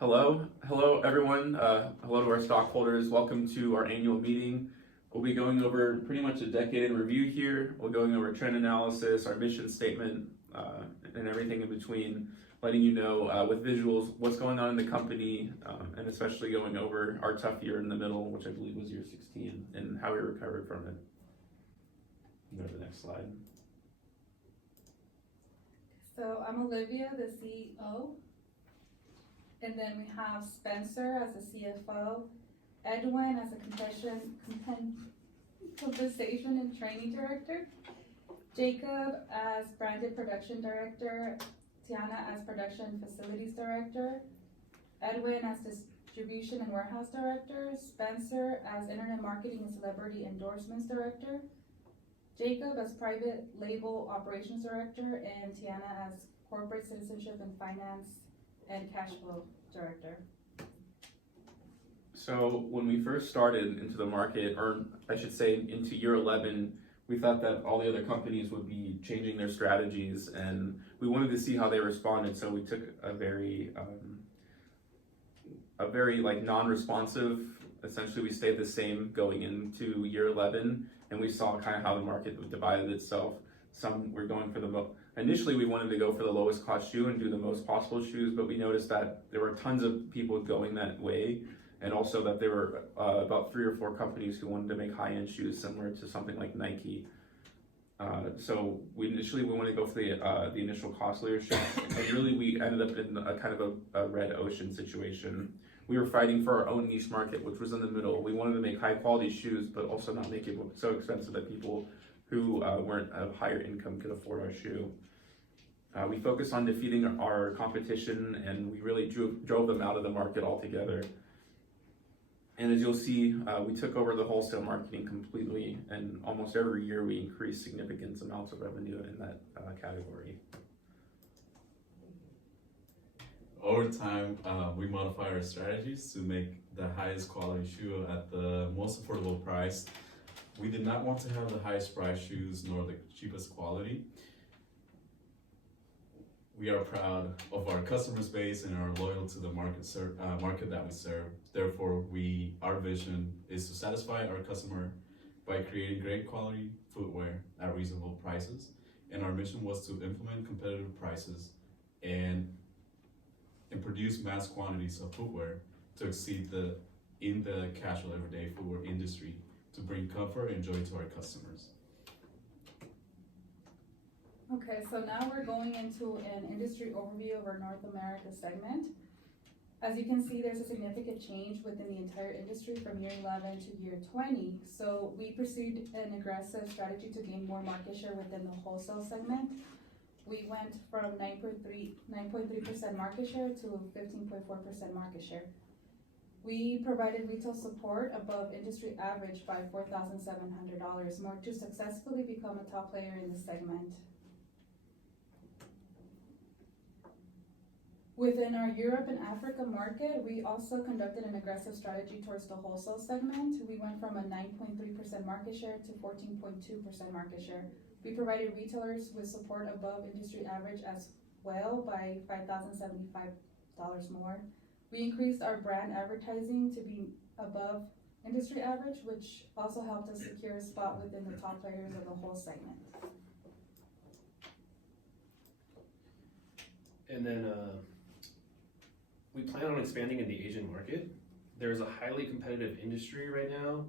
Hello everyone. Hello to our stockholders. Welcome to our annual meeting. We'll be going over pretty much a decade in review here. We're going over trend analysis, our mission statement, and everything in between, letting you know with visuals what's going on in the company, and especially going over our tough year in the middle, which I believe was year 16, and how we recovered from it. Go to the next slide. So I'm Olivia, the CEO. And then we have Spencer as the CFO, Edwin as a compensation and training director, Jacob as branded production director, Tiana as production facilities director, Edwin as distribution and warehouse director, Spencer as internet marketing and celebrity endorsements director, Jacob as private label operations director, and Tiana as corporate citizenship and finance and cash flow director. So when we first started into the market, or I should say into year 11, we thought that all the other companies would be changing their strategies, and we wanted to see how they responded. So we took a very like non-responsive. Essentially, we stayed the same going into year 11, and we saw kind of how the market divided itself. Some were going for initially we wanted to go for the lowest cost shoe and do the most possible shoes, but we noticed that there were tons of people going that way, and also that there were about 3 or 4 companies who wanted to make high-end shoes similar to something like Nike. So we wanted to go for the initial cost leadership, and really we ended up in a kind of a red ocean situation. We were fighting for our own niche market, which was in the middle. We wanted to make high quality shoes, but also not make it so expensive that people who weren't of higher income could afford our shoe. We focused on defeating our competition, and we really drove them out of the market altogether. And as you'll see, we took over the wholesale marketing completely, and almost every year we increased significant amounts of revenue in that category. Over time, we modify our strategies to make the highest quality shoe at the most affordable price. We did not want to have the highest price shoes nor the cheapest quality. We are proud of our customer base and are loyal to the market that we serve. Therefore, our vision is to satisfy our customer by creating great quality footwear at reasonable prices. And our mission was to implement competitive prices and produce mass quantities of footwear to exceed in the casual everyday footwear industry, to bring comfort and joy to our customers. Okay, so now we're going into an industry overview of our North America segment. As you can see, there's a significant change within the entire industry from year 11 to year 20. So we pursued an aggressive strategy to gain more market share within the wholesale segment. We went from 9.3% market share to 15.4% market share. We provided retail support above industry average by $4,700 more to successfully become a top player in the segment. Within our Europe and Africa market, we also conducted an aggressive strategy towards the wholesale segment. We went from a 9.3% market share to 14.2% market share. We provided retailers with support above industry average as well by $5,075 more. We increased our brand advertising to be above industry average, which also helped us secure a spot within the top players of the whole segment. And then we plan on expanding in the Asian market. There's a highly competitive industry right now.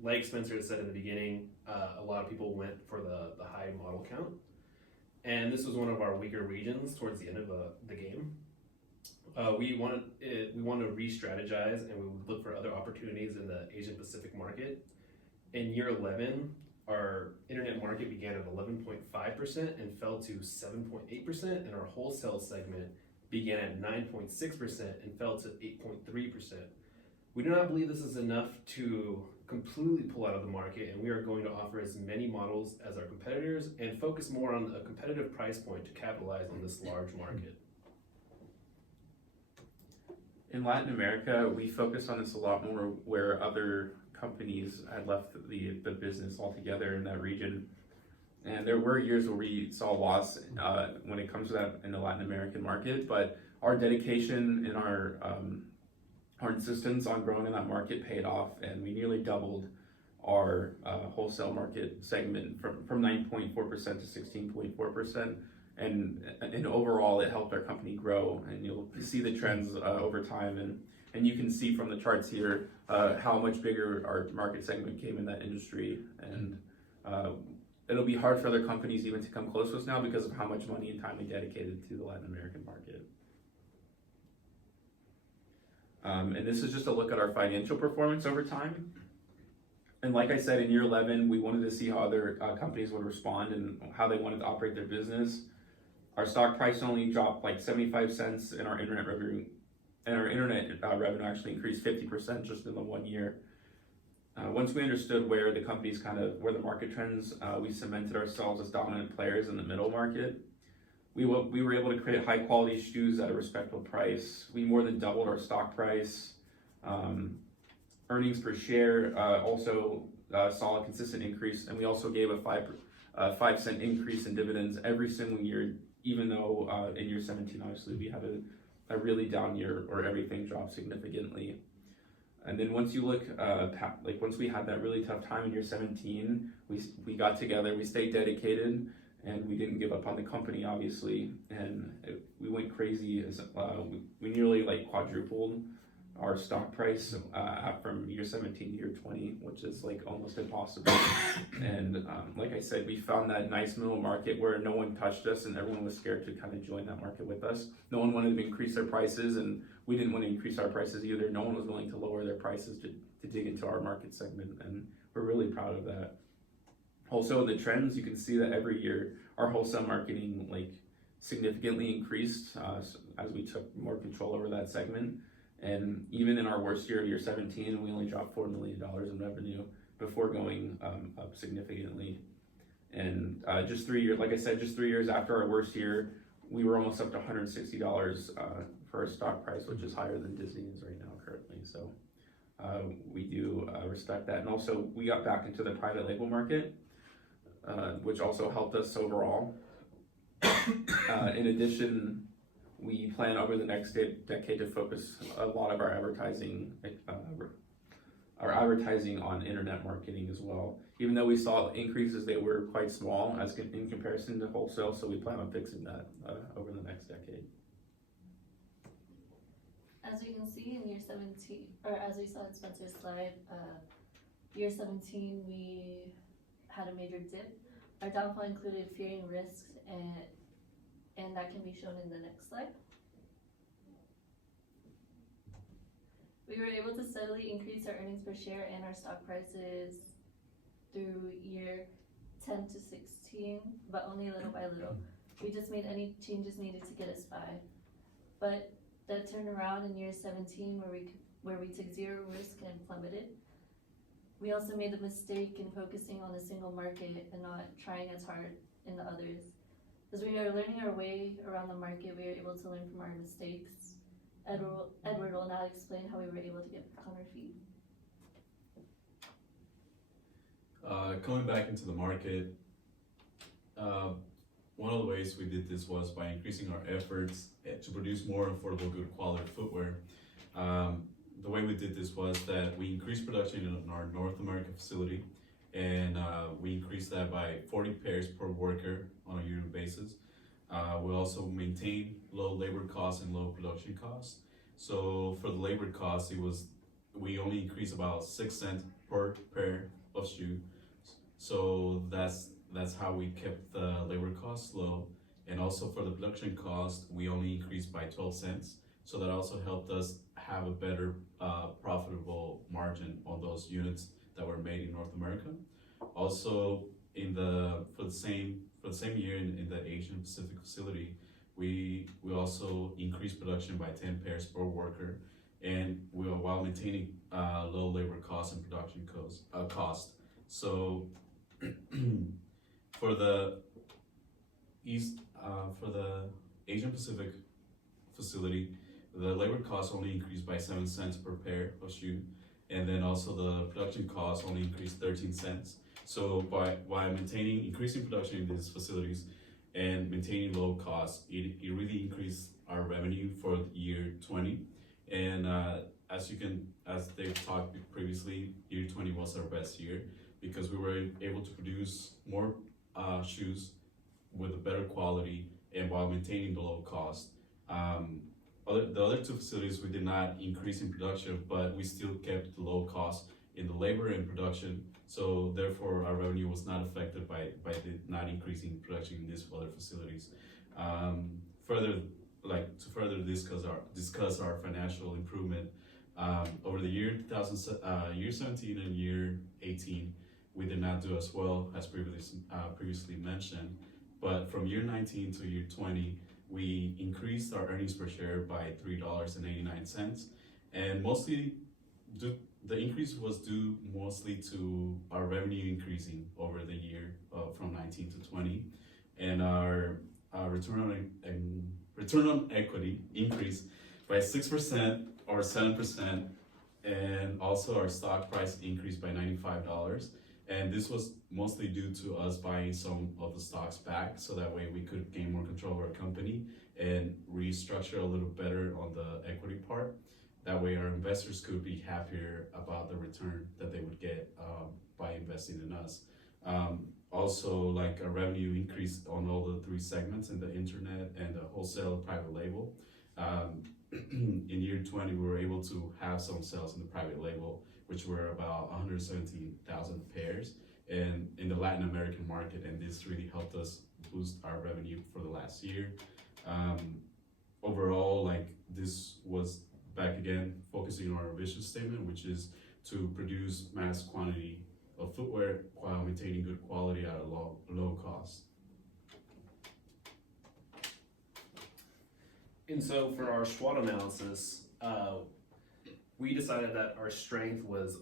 Like Spencer said in the beginning, a lot of people went for the high model count. And this was one of our weaker regions towards the end of the game. We wanted to re-strategize, and we would look for other opportunities in the Asian Pacific market. In year 11, our internet market began at 11.5% and fell to 7.8%, and our wholesale segment began at 9.6% and fell to 8.3%. We do not believe this is enough to completely pull out of the market, and we are going to offer as many models as our competitors and focus more on a competitive price point to capitalize on this large market. In Latin America, we focused on this a lot more, where other companies had left the business altogether in that region. and there were years where we saw loss when it comes to that in the Latin American market, but our dedication and our insistence on growing in that market paid off, and we nearly doubled our wholesale market segment from 9.4% to 16.4%. And overall, it helped our company grow, and you'll see the trends over time, and you can see from the charts here how much bigger our market segment came in that industry, and it'll be hard for other companies even to come close to us now because of how much money and time we dedicated to the Latin American market. And this is just a look at our financial performance over time. And like I said, in year 11, we wanted to see how other companies would respond and how they wanted to operate their business. Our stock price only dropped like 75 cents, and our internet revenue revenue actually increased 50% just in the 1 year. Once we understood where the company's where the market trends, we cemented ourselves as dominant players in the middle market. We were able to create high quality shoes at a respectable price. We more than doubled our stock price. Earnings per share also saw a consistent increase, and we also gave a 5-cent increase in dividends every single year, even though in year 17, obviously, we had a really down year where everything dropped significantly. And then once you look, once we had that really tough time in year 17, we got together, we stayed dedicated, and we didn't give up on the company, obviously, and we went crazy. We nearly quadrupled our stock price from year 17 to year 20, which is almost impossible. And like I said, we found that nice middle market where no one touched us and everyone was scared to join that market with us. No one wanted to increase their prices, and we didn't want to increase our prices either. No one was willing to lower their prices to dig into our market segment, and we're really proud of that. Also, in the trends, you can see that every year our wholesale marketing significantly increased as we took more control over that segment. And even in our worst year, year 17, we only dropped $4 million in revenue before going up significantly. And just 3 years, like I said, just 3 years after our worst year, we were almost up to $160 for our stock price, which is higher than Disney is right now currently. So we do respect that. And also, we got back into the private label market, which also helped us overall. In addition, we plan over the next decade to focus a lot of our advertising on internet marketing as well. Even though we saw increases, they were quite small in comparison to wholesale, so we plan on fixing that over the next decade. As you can see in year 17, or as we saw in Spencer's slide, year 17 we had a major dip. Our downfall included fearing risks, and that can be shown in the next slide. We were able to steadily increase our earnings per share and our stock prices through year 10 to 16, but only little by little. We just made any changes needed to get us by. But that turned around in year 17 where we took zero risk and plummeted. We also made the mistake in focusing on a single market and not trying as hard in the others. As we are learning our way around the market, we are able to learn from our mistakes. Edward will now explain how we were able to get back on our feet. Coming back into the market, one of the ways we did this was by increasing our efforts to produce more affordable, good quality footwear. The way we did this was that we increased production in our North American facility, and we increased that by 40 pairs per worker on a yearly basis. We also maintained low labor costs and low production costs. So for the labor costs, we only increased about 6 cents per pair of shoe. So that's how we kept the labor costs low. And also for the production cost, we only increased by 12 cents. So that also helped us have a better profitable margin on those units that were made in North America. Also, for the same year in the Asian Pacific facility, we also increased production by 10 pairs per worker, and while maintaining low labor costs and production cost. So for the Asian Pacific facility, the labor costs only increased by 7 cents per pair of shoe, and then also the production costs only increased 13 cents. So by maintaining, increasing production in these facilities and maintaining low costs, it really increased our revenue for the year 20. And as they've talked previously, year 20 was our best year because we were able to produce more shoes with a better quality and while maintaining the low cost. The other two facilities, we did not increase in production, but we still kept the low cost in the labor and production. So therefore, our revenue was not affected by the not increasing production in these other facilities. To further discuss our financial improvement over the year 17 and year 18, we did not do as well as previously mentioned. But from year 19 to year 20, we increased our earnings per share by $3.89, and mostly the increase was due mostly to our revenue increasing over the year from 19 to 20, and our return on equity increased by 6% or 7%, and also our stock price increased by $95. And this was mostly due to us buying some of the stocks back, so that way we could gain more control of our company and restructure a little better on the equity part. That way our investors could be happier about the return that they would get by investing in us. Also, like our revenue increased on all the three segments in the internet and the wholesale private label. In year 20, we were able to have some sales in the private label, which were about 117,000 pairs and in the Latin American market, and this really helped us boost our revenue for the last year. Overall, like this was back again focusing on our vision statement, which is to produce mass quantity of footwear while maintaining good quality at a low cost. And so for our SWOT analysis, we decided that our strength was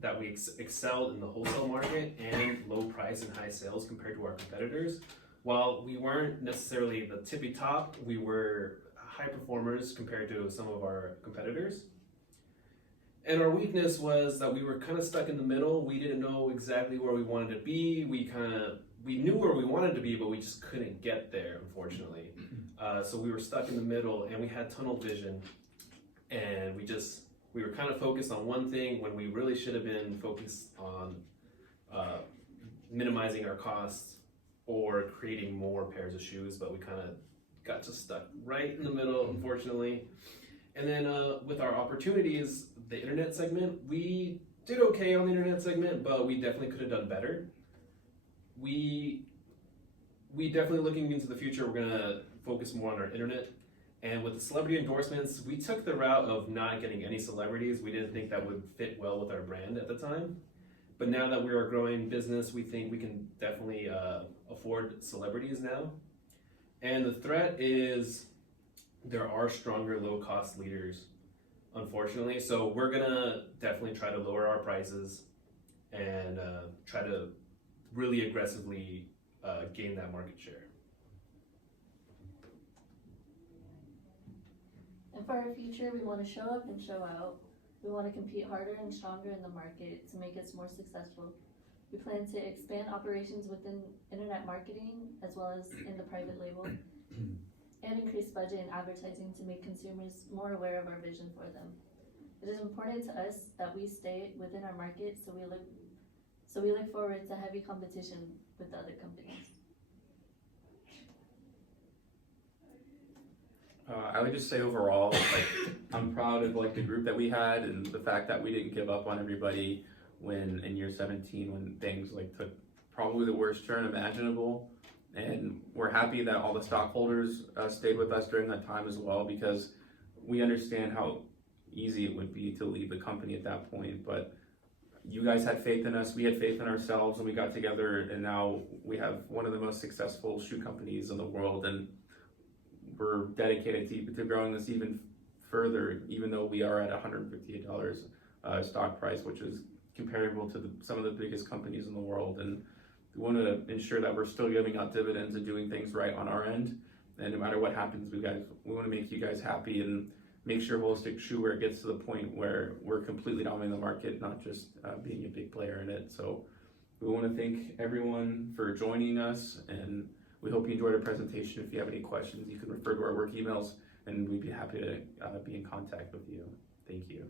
that we excelled in the wholesale market and low price and high sales compared to our competitors. While we weren't necessarily the tippy top, we were high performers compared to some of our competitors. And our weakness was that we were kind of stuck in the middle. We didn't know exactly where we wanted to be. We knew where we wanted to be, but we just couldn't get there, unfortunately. So we were stuck in the middle, and we had tunnel vision, and we were kind of focused on one thing when we really should have been focused on minimizing our costs or creating more pairs of shoes, but we kind of got just stuck right in the middle, unfortunately. And then with our opportunities, the internet segment, we did okay on the internet segment, but we definitely could have done better. We definitely, looking into the future, we're gonna focus more on our internet. And with the celebrity endorsements, we took the route of not getting any celebrities. We didn't think that would fit well with our brand at the time. But now that we are a growing business, we think we can definitely afford celebrities now. And the threat is there are stronger low-cost leaders, unfortunately. So we're gonna definitely try to lower our prices and try to really aggressively gain that market share. And for our future, we want to show up and show out. We want to compete harder and stronger in the market to make us more successful. We plan to expand operations within internet marketing as well as in the private label, and increase budget in advertising to make consumers more aware of our vision for them. It is important to us that we stay within our market, so we look forward to heavy competition with the other companies. I would just say overall, like, I'm proud of like the group that we had and the fact that we didn't give up on everybody when in year 17 when things like took probably the worst turn imaginable. And we're happy that all the stockholders stayed with us during that time as well, because we understand how easy it would be to leave the company at that point. But you guys had faith in us, we had faith in ourselves, and we got together, and now we have one of the most successful shoe companies in the world, and we're dedicated to growing this even further, even though we are at $158 stock price, which is comparable to some of the biggest companies in the world. And we want to ensure that we're still giving out dividends and doing things right on our end. And no matter what happens, we want to make you guys happy and make sure Holistic Shoewear gets to the point where we're completely dominating the market, not just being a big player in it. So We want to thank everyone for joining us, and we hope you enjoyed our presentation. If you have any questions, you can refer to our work emails, and we'd be happy to be in contact with you. Thank you.